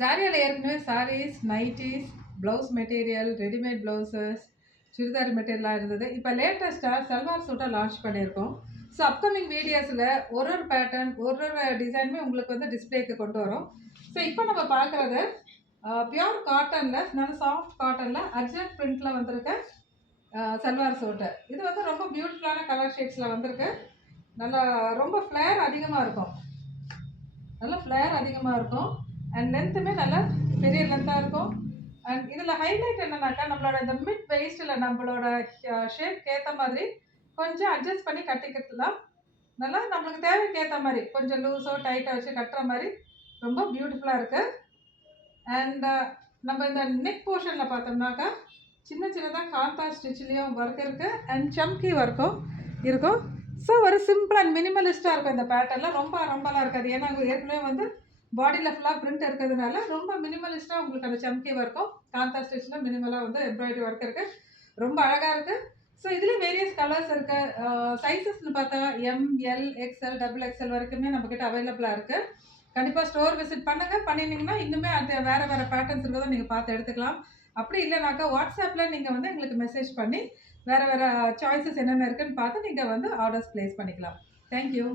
ஜாரியால ஏற்கனவே sarees, nighties, blouse material, readymade blouses, churidar மெட்டீரியல்லாம் இருந்தது. இப்போ லேட்டஸ்ட்டாக சல்வார் சூட்டை லான்ச் பண்ணியிருக்கோம். ஸோ அப்கமிங் வீடியோஸில் ஒரு பேட்டர்ன், ஒரு டிசைனுமே உங்களுக்கு வந்து டிஸ்பிளேக்கு கொண்டு வரும். ஸோ இப்போ நம்ம பார்க்குறது பியூர் காட்டனில், நல்ல சாஃப்ட் காட்டனில் அர்ஜென்ட் பிரிண்டில் வந்திருக்க சல்வார் சூட்டு. இது வந்து ரொம்ப பியூட்டிஃபுல்லான கலர் ஷேட்ஸில் வந்திருக்கு. நல்லா ரொம்ப ஃப்ளேர் அதிகமாக இருக்கும். அண்ட் லென்த்துமே நல்லா பெரிய லென்த்தாக இருக்கும். அண்ட் இதில் ஹைலைட் என்னன்னாக்கா, நம்மளோட இந்த மிட் வெயிஸ்ட்டில் நம்மளோட ஷேப்க்கு ஏற்ற மாதிரி கொஞ்சம் அட்ஜஸ்ட் பண்ணி கட்டிக்கலாம். நல்லா நம்மளுக்கு தேவைக்கு ஏற்ற மாதிரி கொஞ்சம் லூஸோ டைட்டாக வச்சு கட்டுற மாதிரி ரொம்ப பியூட்டிஃபுல்லாக இருக்குது. அண்ட் நம்ம இந்த நெக் போர்ஷனில் பார்த்தோம்னாக்கா சின்னதாக காந்தா ஸ்டிச்லேயும் ஒர்க் இருக்குது அண்ட் சம்கி ஒர்க்கும் இருக்கும். ஸோ ஒரு சிம்பிள் அண்ட் மினிமலிஸ்ட்டாக இருக்கும் இந்த பேட்டர்னில். ரொம்பலாம் இருக்காது. ஏன்னா ஏற்கனவே வந்து பாடியில் ஃபுல்லாக பிரிண்ட் இருக்கிறதுனால ரொம்ப மினிமலிஸ்ட்டாக உங்களுக்கு அந்த சம்கி ஒர்க்கும் காந்தா ஸ்டிச்சில் மினிமலாக வந்து எம்ப்ராய்டரி ஒர்க் இருக்குது. ரொம்ப அழகாக இருக்குது. ஸோ இதுலேயும் வேரியஸ் கலர்ஸ் இருக்குது. சைஸஸ்ன்னு பார்த்தா ML, XL, XXL வரைக்குமே நம்மக்கிட்ட அவைலபிளாக இருக்குது. கண்டிப்பாக ஸ்டோர் விசிட் பண்ணுங்கள். பண்ணினீங்கன்னா இன்னுமே அது வேறு பேட்டர்ன்ஸ் இருக்கிறத நீங்கள் பார்த்து எடுத்துக்கலாம். அப்படி இல்லைனாக்கா வாட்ஸ்அப்பில் நீங்கள் வந்து எங்களுக்கு மெசேஜ் பண்ணி வேறு சாய்ஸஸ் என்னென்ன இருக்குதுன்னு பார்த்து நீங்கள் வந்து ஆர்டர்ஸ் ப்ளேஸ் பண்ணிக்கலாம். தேங்க்யூ.